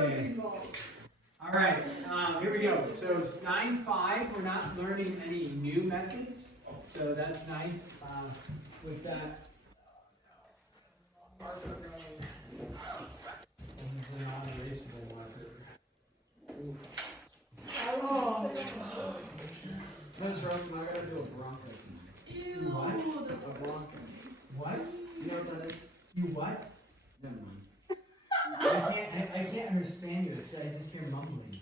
Okay. All right, here we go. So 9.5, we're not learning any new methods, so that's nice with that. This is the non-erasable marker. Ooh. Oh. Ms. Rosen, I gotta do a bronco. You what? That's a bronco. What? You know what that is? You what? Never mind. I can't understand you. I just hear mumbling.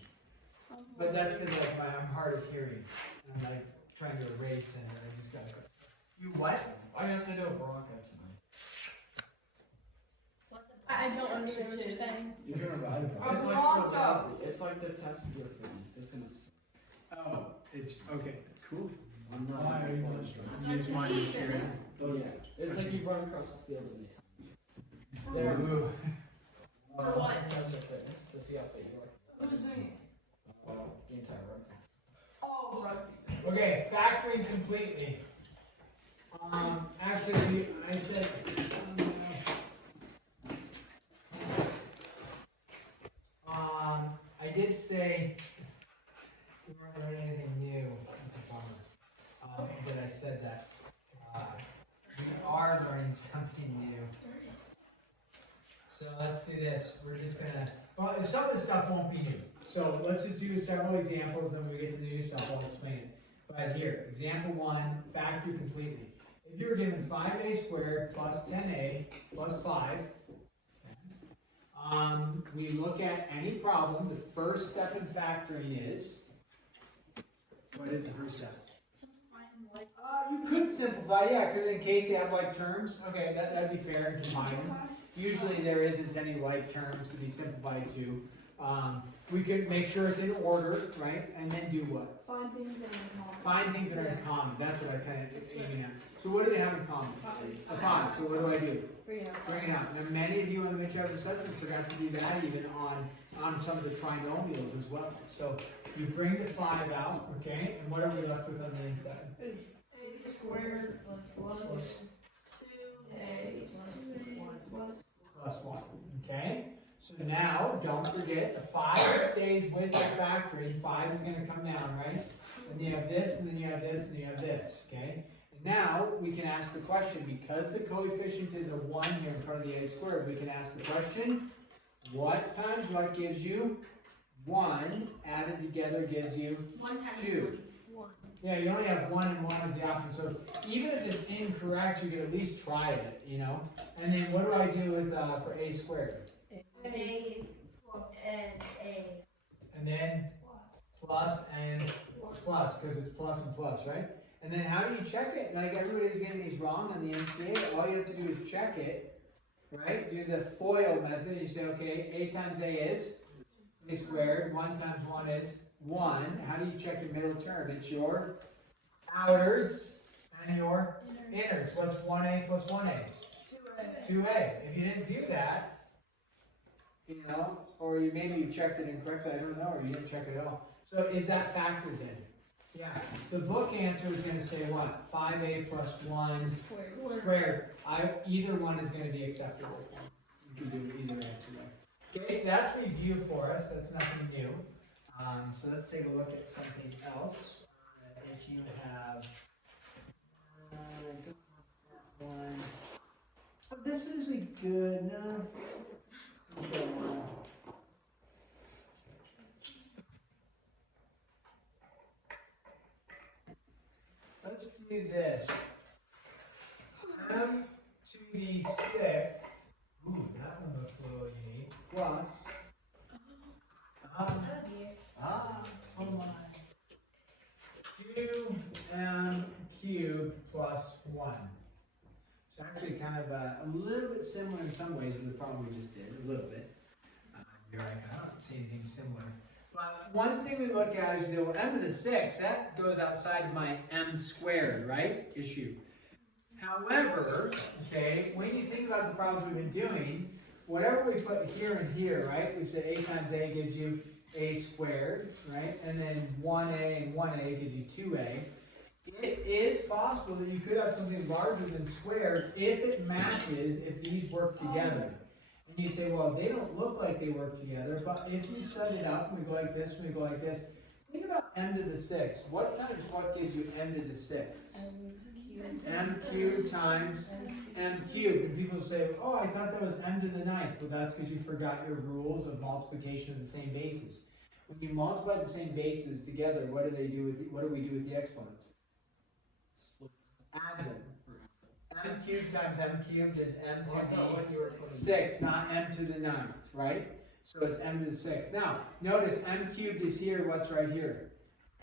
But that's because like I'm hard of hearing. I'm like trying to erase and I just gotta go. You what? I have to do a bronco tonight. I don't understand what you're saying. You're doing a Algebra. A It's like bronco. for Algebra. It's like the test of your fitness. It's in a. Oh, it's okay. Cool. I'm not. Why are you full not of strength. You just want to hear it. Oh yeah. It's like you run across the field and they. There. Ooh. For what? Test your fitness to see how fit you are. Who's doing? The entire rugby. Oh, rugby. Okay, factoring completely. Actually, I said. I did say we weren't learning anything new. It's a bummer. But I said that we are learning something new. So let's do this. We're just gonna. Well, some of the stuff won't be new. So let's just do several examples, then when we get to the new stuff, I'll explain it. But here, example 1, factor completely. If you were given 5a squared plus 10a plus 5, we look at any problem. The first step in factoring is, what is the first step? You could simplify, yeah, because in case they have like terms, okay, that'd be fair and combine them. Usually there isn't any like terms to be simplified to. We could make sure it's in order, right? And then do what? Find things that are in common. Find things that are in common. That's what I kind of aiming at. So what do they have in common? A 5. So what do? Bring it out. Now many of you on the Mitchell assessment forgot to do that even on some of the trinomials as well. So you bring the 5 out, okay? And what are we left with on the inside? A squared plus 2a Plus 1, okay? So now, don't forget, the 5 stays with the factoring. 5 is going to come down, right? And you have this, and then you have this, and you have this, okay? And now, we can ask the question, because the coefficient is a 1 here in front of the a squared, we can ask the question, what times what gives you 1 added together gives you 2. Yeah, you only have 1 and 1 as the option. So even if it's incorrect, you can at least try it, you know? And then what do I do with for a squared? A and A. And then plus and plus, because it's plus and plus, right? And then how do you check it? Like everybody's getting these wrong on the MCA. All you have to do is check it, right? Do the FOIL method. You say, okay, a times a is a squared. 1 times 1 is 1. How do you check your middle term? It's your outwards and your innards. What's 1a plus 1a? 2a. If you didn't do that, you know, or maybe you checked it incorrectly, I don't know, or you didn't check it at all. So is that factored in? Yeah. The book answer is going to say what? 5a plus 1 squared. Either one is going to be acceptable for you. You can do either answer there. Okay, so that's review for us. That's nothing new. So let's take a look at something else. If you have one, oh, this is a good. No. Let's do this. M to the 6th. Ooh, that one looks a little unique. Plus. Almost 2m cubed plus 1. It's actually kind of a little bit similar in some ways to the problem we just did, a little bit. You're right, I don't see anything similar. But one thing we look at is the m to the 6th, that goes outside of my m squared, right, issue. However, okay, when you think about the problems we've been doing, whatever we put here and here, right, we say a times a gives you a squared, right, and then 1a and 1a gives you 2a. It is possible that you could have something larger than squared if it matches, if these work together. And And you say, well, they don't look like they work together, but if you set it up, and we go like this, and we go like this, think about m to the 6. What times what gives you m to the 6? M cubed times m cubed. And people say, oh, I thought that was m to the 9th. Well, that's because you forgot your rules of multiplication of the same bases. When you multiply the same bases together, what do we do with the exponents? Add them. M cubed times m cubed is m to the 6, not m to the 9th, right? So it's m to the 6th. Now, notice m cubed is here, what's right here?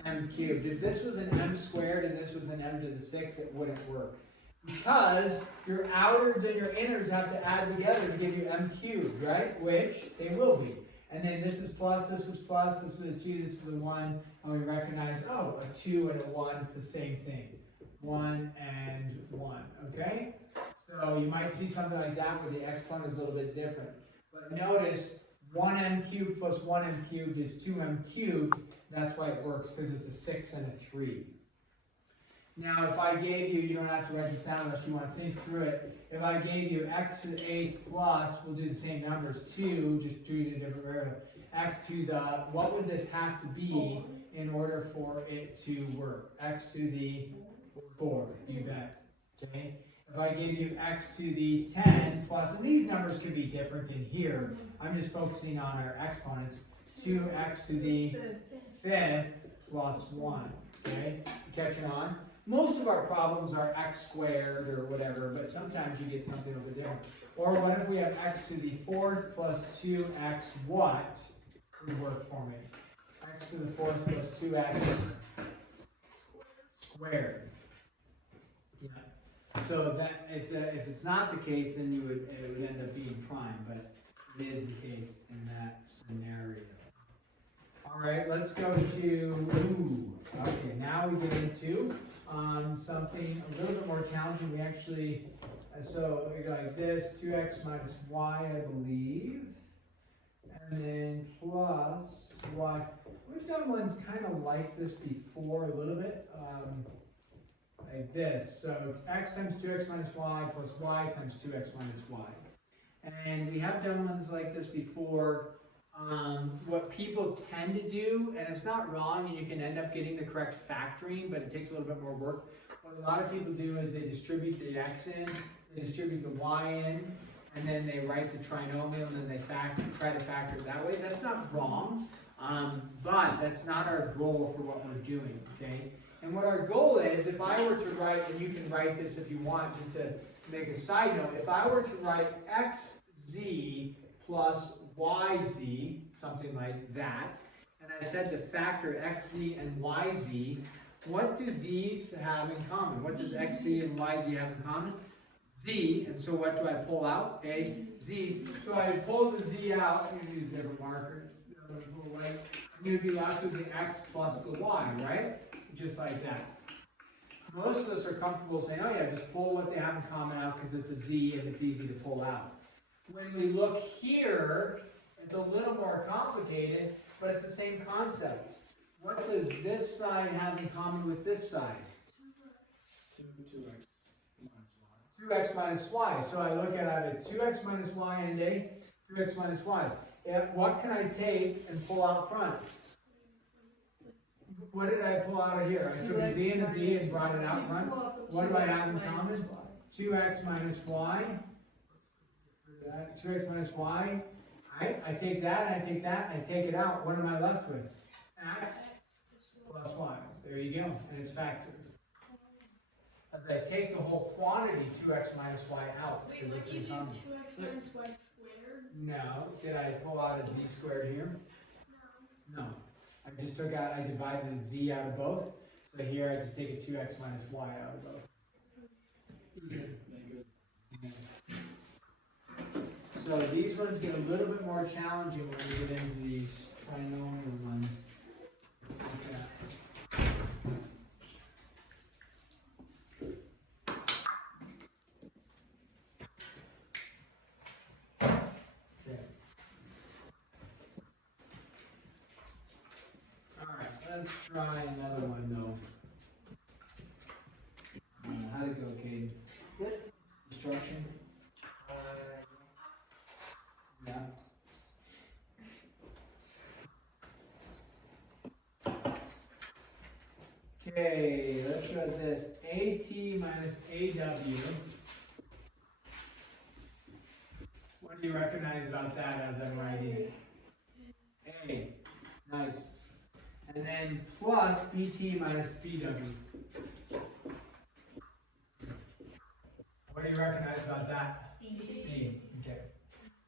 M cubed. If this was an m squared and this was an m to the 6th, it wouldn't work. Because your outers and your inners have to add together to give you m cubed, right? Which they will be. And then this is plus, this is plus, this is a 2, this is a 1, and we recognize, oh, a 2 and a 1, it's the same thing. 1 and 1, okay? So you might see something like that where the exponent is a little bit different. But notice, 1m cubed plus 1m cubed is 2m cubed. That's why it works, because it's a 6 and a 3. Now, if I gave you, you don't have to write this down unless you want to think through it. If I gave you x to the 8th plus, we'll do the same numbers, 2, just do it in a different variable, x to the, what would this have to be in order for it to work? X to the 4, you bet, okay? If I gave you x to the 10 plus, and these numbers could be different in here, I'm just focusing on our exponents, 2x to the 5th plus 1, okay? Catching on? Most of our problems are x squared or whatever, but sometimes you get something over there. Or what if we have x to the 4th plus 2x what would work for me? X to the 4th plus 2x squared. Yeah. So that if it's not the case, then it would end up being prime, but it is the case in that scenario. All right, let's go to, okay, now we get into something a little bit more challenging. We actually, so we go like this, 2x minus y, I believe, and then plus y. We've done ones kind of like this before a little bit, like this. So x times 2x minus y plus y times 2x minus y. And we have done ones like this before. What people tend to do, and it's not wrong, and you can end up getting the correct factoring, but it takes a little bit more work. What a lot of people do is they distribute the x in, they distribute the y in, and then they write the trinomial, and then they try to factor it that way. That's not wrong, but that's not our goal for what we're doing, okay? And what our goal is, if I were to write, and you can write this if you want, just to make a side note, if I were to write xz plus yz, something like that, and I said to factor xz and yz, what do these have in common? What does xz and yz have in common? Z, and so what do I pull out? A z. So I pull the z out, I'm going to use different markers, I'm going to be left with the x plus the y, right? Just like that. Most of us are comfortable saying, oh yeah, just pull what they have in common out because it's a z and it's easy to pull out. When we look here, it's a little more complicated, but it's the same concept. What does this side have in common with this side? 2x minus y. So I look at, I have a 2x minus y and a 2x minus y. What can I take and pull out front? What did I pull out of here? I took a z and a z and brought it out front. What do I have in common? 2x minus y. 2x minus y. Right? I take that, and I take that, and I take it out. What am I left with? X plus y. There you go. And it's factored. As I take the whole quantity, 2x minus y out. Wait, what did you do? 2x minus y squared? No. Did I pull out a z squared here? No. I just took out, I divided a z out of both. So here I just take a 2x minus y out of both. So these ones get a little bit more challenging when we get into these trinomial ones. Okay. Alright, let's try another one though. How'd it go, Cade? Good. Instruction? Okay, let's go with this. AT minus AW. What do you recognize about that as I'm writing? A. Nice. And then plus BT minus BW. What do you recognize about that? B. Okay.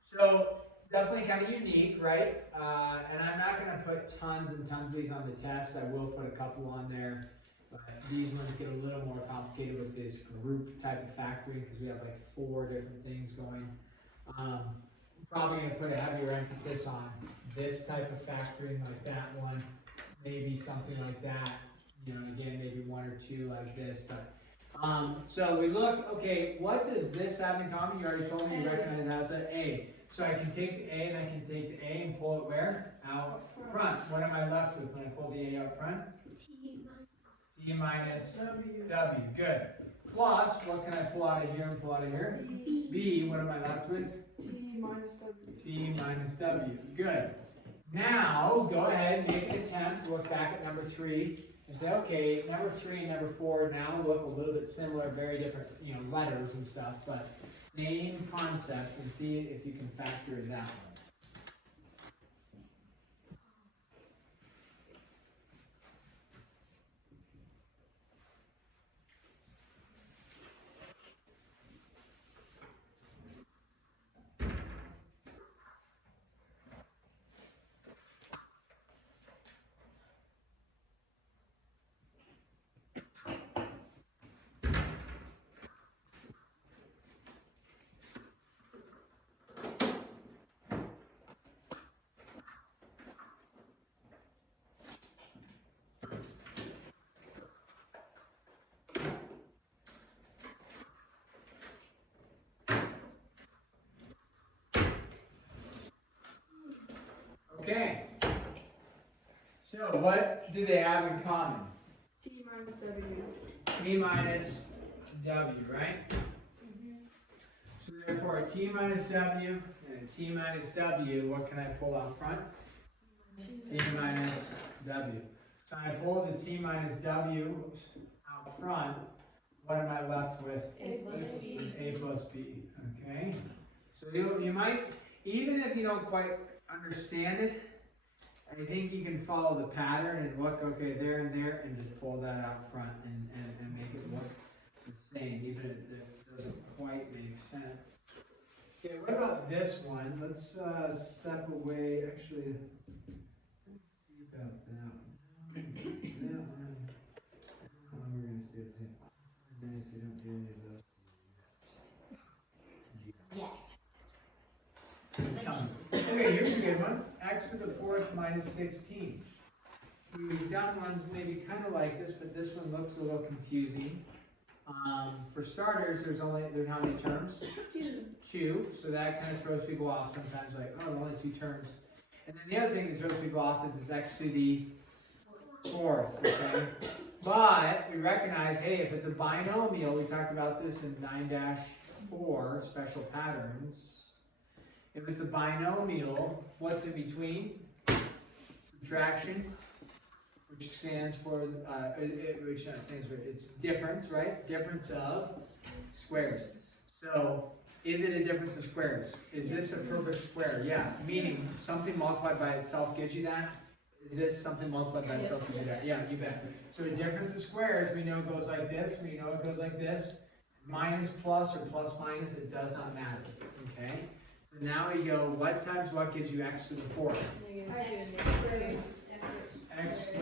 So definitely kind of unique, right? And I'm not going to put tons and tons of these on the test. I will put a couple on there. But these ones get a little more complicated with this group type of factoring because we have like 4 different things going. Probably going to put a heavier emphasis on this type of factoring, like that one, maybe something like that. You know, again, maybe 1 or 2 like this. But so we look. Okay, what does this have in common? You already told me you recognize that as an A. So I can take the A and I can take the A and pull it where? Out front. What am I left with when I pull the A out front? T minus W. Good. Plus, what can I pull out of here and pull out of here? B. What am I left with? T minus W. T minus W. Good. Now, go ahead and make an attempt to look back at number 3 and say, okay, number 3 and number 4 now look a little bit similar, very different, you know, letters and stuff, but same concept, and see if you can factor that one. Okay. So what do they have in common? T minus W. T minus W, right? So therefore a T minus W and a T minus W, what can I pull out front? T minus W. So I pull the T minus W out front, what am I left with? A plus B. A plus B, okay? So you might, even if you don't quite understand it, I think you can follow the pattern and look, okay, there and there, and just pull that out front and make it look the same, even if it doesn't quite make sense. Okay, what about this one? Let's step away, actually, let's see about that one. That one, how long we're going to stay the same? Nice, I don't do any of those. Yes. It's coming. Okay, here's a good one. X to the 4th minus 16. We've done ones maybe kind of like this, but this one looks a little confusing. For starters, there's how many terms? 2. So that kind of throws people off sometimes, like, oh, there's only 2 terms. And then the other thing that throws people off is x to the 4th, okay? But we recognize, hey, if it's a binomial, we talked about this in 9-4, special patterns. If it's a binomial, what's in between? Subtraction, which stands for, it's difference, right? Difference of squares. So, is it a difference of squares? Is this a perfect square? Yeah, meaning something multiplied by itself gives you that. Is this something multiplied by itself gives you that? Yeah, you bet. So a difference of squares, we know goes like this, we know it goes like this. Minus plus or plus minus, it does not matter, okay? So now we go, what times what gives you x to the 4th? X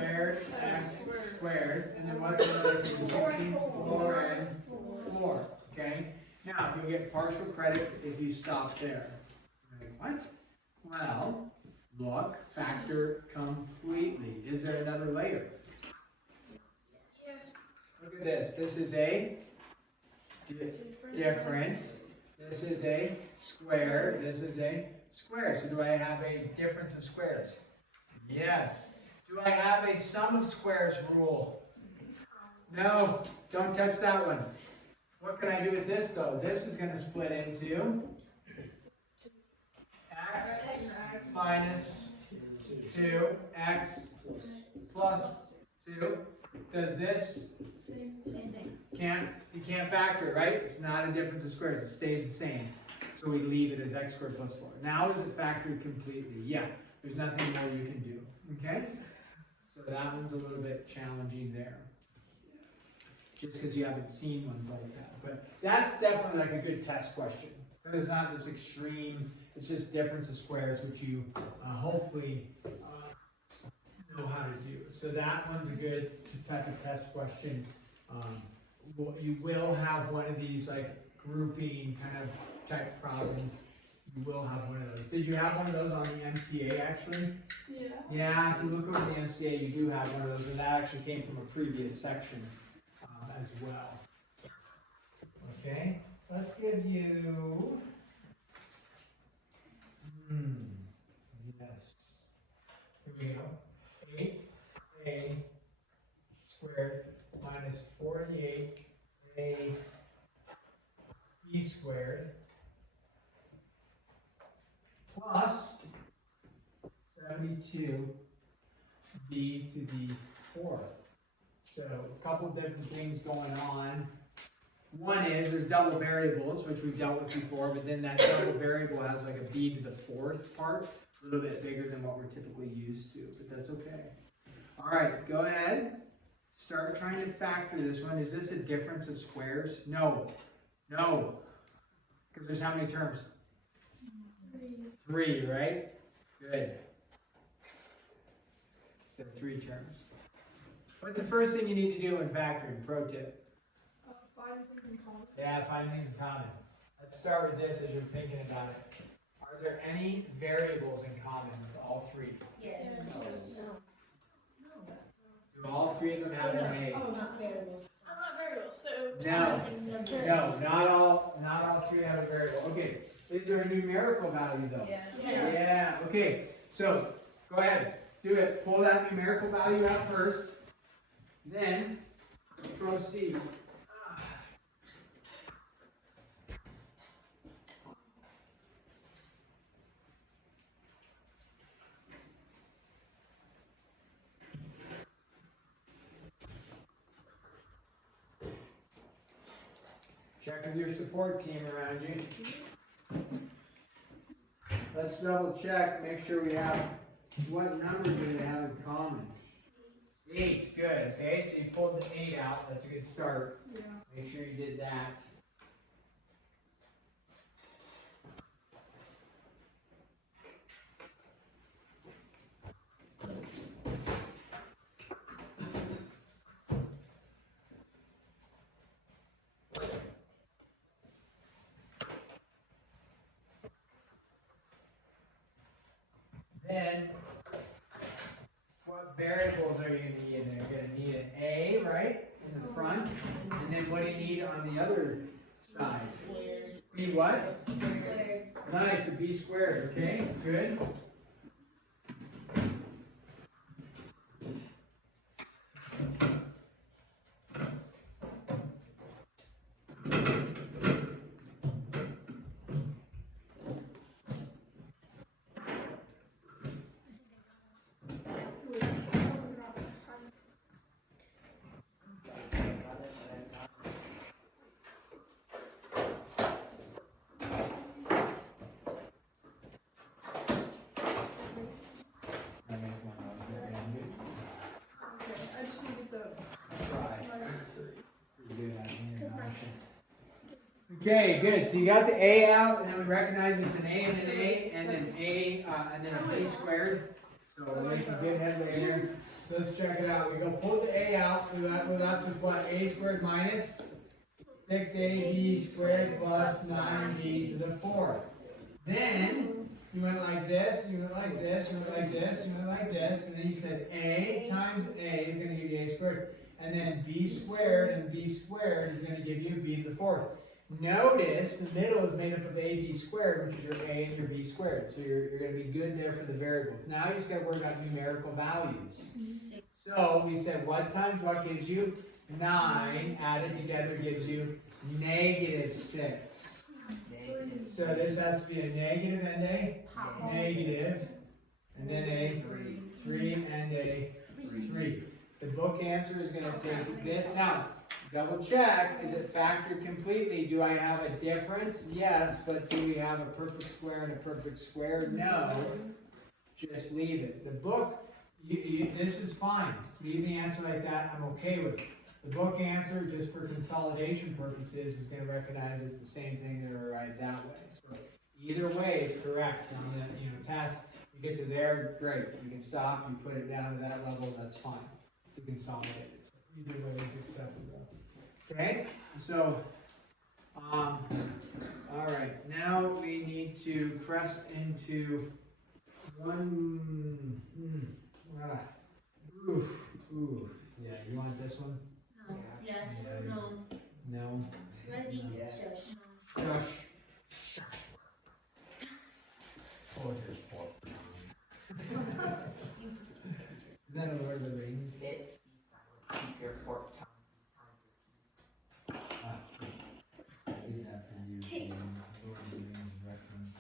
squared, and then what gives you 16? 4 and 4, okay? Now, you'll get partial credit if you stop there. What? Well, look, factor completely. Is there another layer? Yes. Look at this. This is a difference. This is a square. This is a square. So do I have a difference of squares? Yes. Do I have a sum of squares rule? No. Don't touch that one. What can I do with this though? This is going to split into x minus 2, x plus 2, does this, Same. Same thing. you can't factor it, right? It's not a difference of squares, it stays the same. So we leave it as x squared plus 4. Now is it factored completely? Yeah, there's nothing more you can do, okay? So that one's a little bit challenging there. Just because you haven't seen ones like that. But that's definitely like a good test question. It's not this extreme, it's just difference of squares, which you hopefully know how to do. So that one's a good type of test question. You will have one of these like grouping kind of type problems. You will have one of those. Did you have one of those on the MCA actually? Yeah. Yeah, if you look over the MCA, you do have one of those, and that actually came from a previous section as well. Okay, let's give you. Yes. Here we go. 8a squared minus 48a b squared plus 72b to the fourth. So a couple different things going on. One is there's double variables, which we've dealt with before, but then that double variable has like a b to the fourth part, a little bit bigger than what we're typically used to, but that's okay. All right, go ahead. Start trying to factor this one. Is this a difference of squares? No. No. Because there's how many terms? 3, right? Good. So 3 terms. What's the first thing you need to do in factoring? Pro tip. Find things in common. Yeah, find things in common. Let's start with this as you're thinking about it. Are there any variables in common with all 3? Yeah. Do all 3 of them have an A? Oh, not variables. I'm not variable, so. No, not all 3 have a variable. Okay, is there a numerical value though? Yeah. Yeah, okay, so go ahead, do it. Pull that numerical value out first, then proceed. Check with your support team around you. Let's double check, make sure we have, what numbers do they have in common? 8, good, okay, so you pulled the 8 out, that's a good start. Yeah. Make sure you did that. Then, what variables are you going to need in there? You're going to need an A, right, in the front, and then what do you need on the other side? B what? Squared. Nice, a B squared, okay, good. I just need to get the. Okay, good. So you got the A out, and then we recognize it's an A and an A, and then A, and then a B squared. So we're making good headway here. So let's check it out. We go pull the A out. We're left with what? A squared minus 6AB squared plus 9B to the fourth. Then you went like this, you went like this, you went like this, you went like this, and then you said A times A is going to give you A squared. And then B squared and B squared is going to give you B to the fourth. Notice the middle is made up of AB squared, which is your A and your B squared. So you're going to be good there for the variables. Now you just got to worry about numerical values. So we said what times what gives you 9 added together gives you -6. So this has to be a negative and a negative, and then a 3 and a 3. The book answer is gonna take this. Now, double check, is it factored completely? Do I have a difference? Yes, but do we have a perfect square and a perfect square? No. Just leave it. The book, this is fine. Leave the answer like that, I'm okay with it. The book answer, just for consolidation purposes, is gonna recognize it's the same thing and write that way. So either way is correct on the test. You get to there, great. You can stop, you put it down to that level, that's fine. To consolidate it. So either way is acceptable. Okay? So, all right. Now we need to crest into one. Ooh. Yeah, you want this one? No. Yes. Yeah. No. No. Ready? Yes. Shush. Shush. Oh, it's just four. Is that a Lord of the Rings? It's be silent. Keep your fork tongue behind I did that for you. Lord of the Rings reference.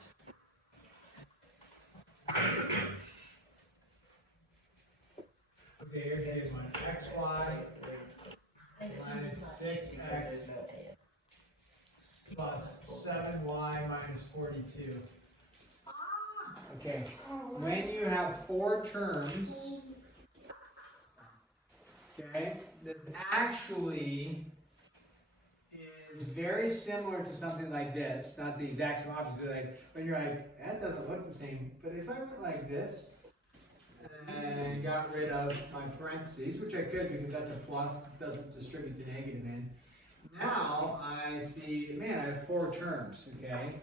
Okay, here's a one. XY minus 6x plus 7y minus 42. Okay, when you have four terms, okay, this actually is very similar to something like this, not the exact same opposite, like when you're like, that doesn't look the same, but if I went like this, and got rid of my parentheses, which I could because that's a plus, it doesn't distribute the negative in. Now I see, man, I have four terms, okay?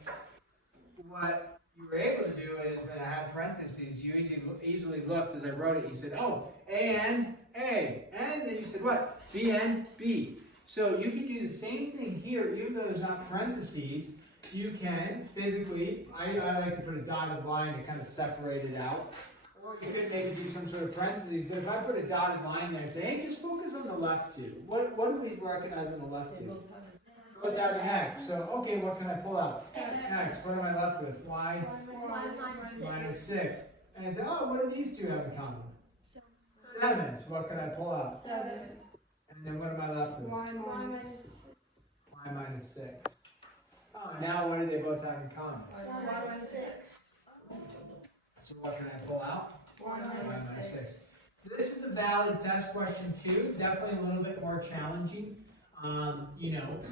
What you were able to do is when I had parentheses, you easily looked as I wrote it, you said, oh, A and A, and then you said what? B and B. So you can do the same thing here, even though there's not parentheses, you can physically, I like to put a dotted line to kind of separate it out. Or you could maybe do some sort of parentheses, but if I put a dotted line there and say, hey, just focus on the left two. What do we recognize on the left two? Both have an X. So, okay, what can I pull out? X. What am I left with? Y minus 6. And I say, oh, what do these two have in common? 7. So what can I pull out? 7. And then what am I left with? Y minus 6. Y minus 6. Oh, now what do they both have in common? Y minus 6. So what can I pull out? Y minus 6. This is a valid test question too. Definitely a little bit more challenging,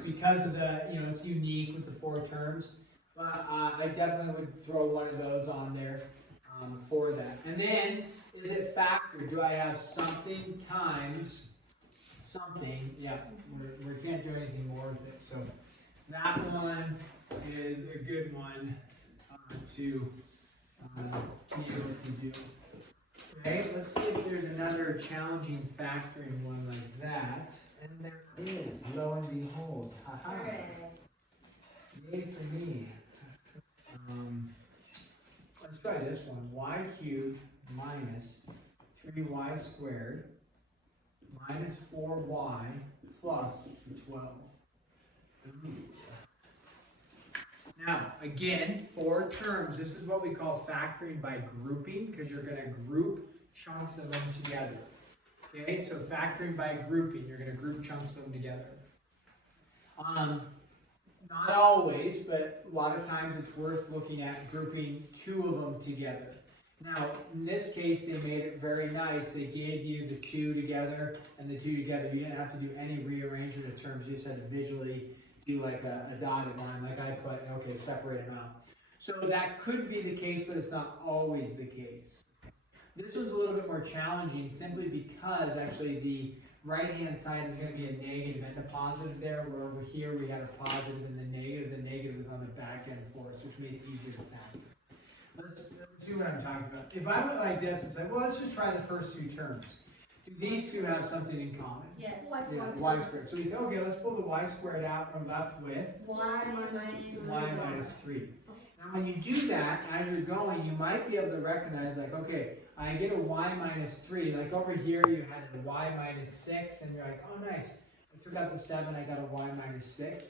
because of the, it's unique with the four terms. But I definitely would throw one of those on there for that. And then, is it factored? Do I have something times something? Yeah, we can't do anything more with it. So that one is a good one to be able to do. Okay, let's see if there's another challenging factoring one like that. And there is, lo and behold. Haha. Yay for me. Let's try this one. Y cubed minus 3y squared minus 4y plus 12. Ooh. Now, again, four terms. This is what we call factoring by grouping, because you're going to group chunks of them together. Okay, so factoring by grouping, you're going to group chunks of them together. Not always, but a lot of times it's worth looking at grouping two of them together. Now, in this case, they made it very nice. They gave you the two together and the two together. You didn't have to do any rearrangement of terms. You just had to visually do like a dotted line, like I put, okay, separate them out. So that could be the case, but it's not always the case. This one's a little bit more challenging simply because actually the right-hand side is going to be a negative and a positive there, where over here we had a positive and the negative. The negative is on the back end for us, which made it easier to factor. Let's see what I'm talking about. If I went like this and said, well, let's just try the first two terms. Do these two have something in common? Yes. Yeah, y squared. So we say, okay, let's pull the y squared out and we're left with Y minus y minus 3. Now when you do that, as you're going, you might be able to recognize like, okay, I get a y minus 3. Like over here you had a y minus 6 and you're like, oh nice. I took out the 7, I got a y minus 6.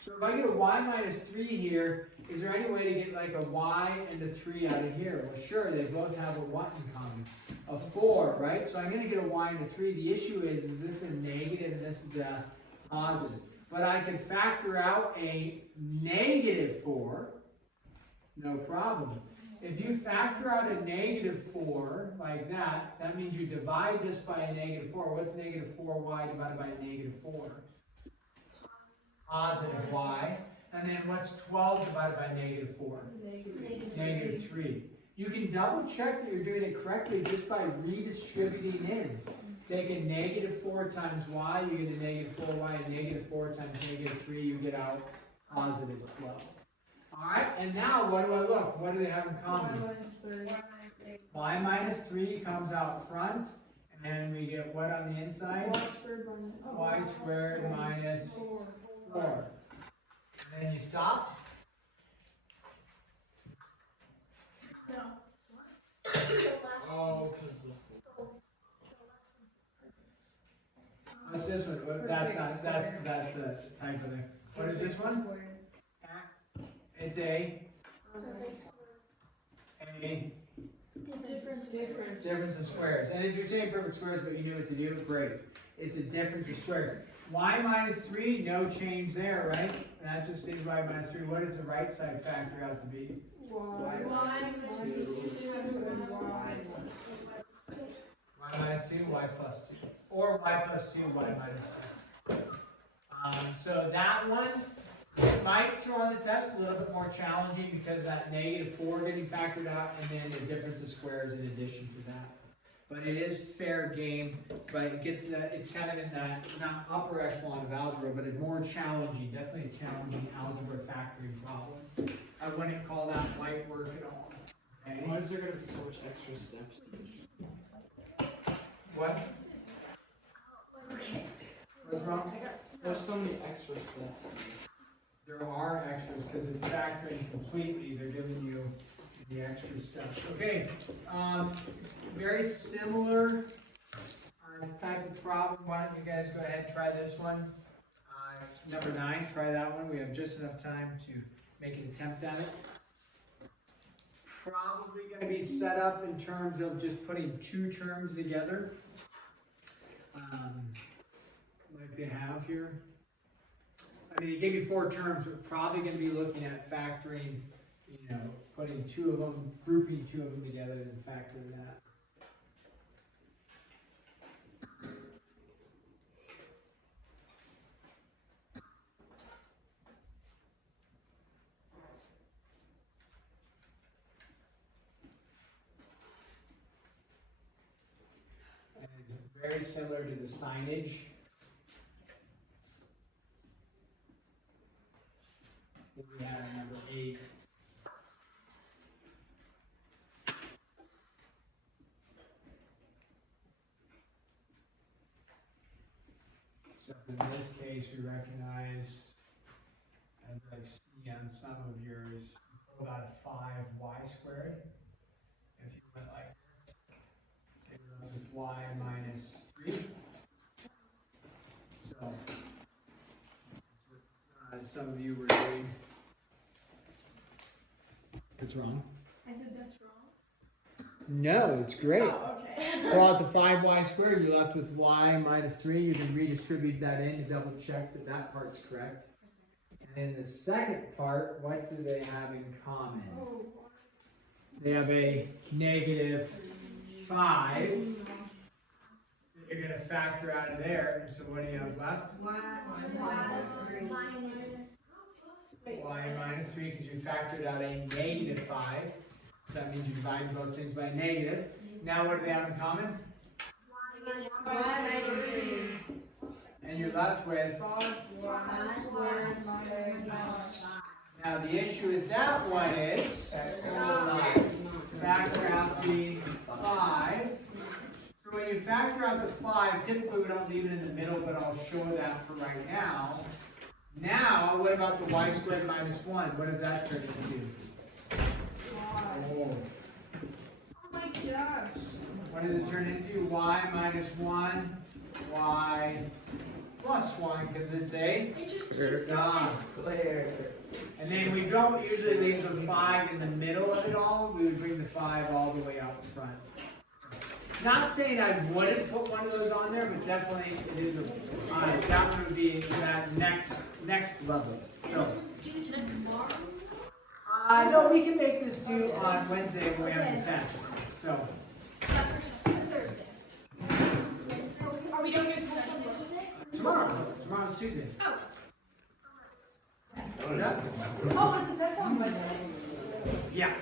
So if I get a y minus 3 here, is there any way to get like a y and a 3 out of here? Well, sure, they both have a what in common? A 4, right? So I'm going to get a y and a 3. The issue is this a negative and this is a positive? But I can factor out a negative 4, no problem. If you factor out a negative 4 like that, that means you divide this by a negative 4. What's negative 4y divided by a negative 4? Positive y. And then what's 12 divided by negative 4? Negative 3. You can double check that you're doing it correctly just by redistributing in. Take a negative 4 times y, you get a negative 4y, and negative 4 times negative 3, you get out positive 12. Alright, and now what do I look? What do they have in common? Y minus 3 comes out front, and we get what on the inside? Y squared minus 4. And then you stop? Oh, because the What's this one? That's not, that's the type of thing. What is this one? It's a difference of squares. And if you're saying perfect squares but you knew what to do, great. It's a difference of squares. Y minus 3, no change there, right? That just stays y minus 3. What does the right side factor out to be? Y minus 2, y plus 2. Or y plus 2, y minus 2. So that one might throw on the test a little bit more challenging because that negative 4 getting factored out and then the difference of squares in addition to that. But it is fair game, but it gets it's kind of in that, not upper echelon of algebra, but it's more challenging, definitely a challenging algebra factoring problem. I wouldn't call that light work at all. Okay? Why is there going to be so much extra steps? What? What's wrong? There's so many extra steps. There are extras because it's factoring completely. They're giving you the extra stuff. Okay, very similar type of problem. Why don't you guys go ahead and try this one? Number 9, try that one. We have just enough time to make an attempt at it. Probably going to be set up in terms of just putting 2 terms together, like they have here. I mean, they gave you 4 terms. We're probably going to be looking at factoring, you know, putting 2 of them, grouping 2 of them together and factoring that. And it's very similar to the signage. We have number 8. So in this case, we recognize, as I see on some of yours, you pulled out a 5y squared. If you went like this, say we're left with y minus 3. So, some of you were doing. That's wrong. I said that's wrong. No, it's great. Oh, okay. Pull out the 5y squared, you're left with y minus 3. You can redistribute that in to double check that that part's correct. And in the second part, what do they have in common? They have a negative 5 that you're going to factor out of there. And so what do you have left? Y minus 3, because you factored out a negative 5. So that means you divide both things by a negative. Now what do they have in common? And you're left with? Now the issue with that one is, factor out the 5. So when you factor out the 5, typically we don't leave it in the middle, but I'll show that for right now. Now, what about the y squared minus 1? What does that turn into? Oh. Oh my gosh. What does it turn into? Y minus 1, y plus 1 because it's a It just keeps dot. Clear. And then we don't usually leave the 5 in the middle of it all. We would bring the 5 all the way out front. Not saying I wouldn't put one of those on there, but definitely it is a, that one would be that next level. So, do next bar. no, we can make this due on Wednesday when we have the test. So, That's Thursday. Are we doing it Thursday? tomorrow's Tuesday. Oh. Yeah. Oh, was the test on Wednesday? Yeah.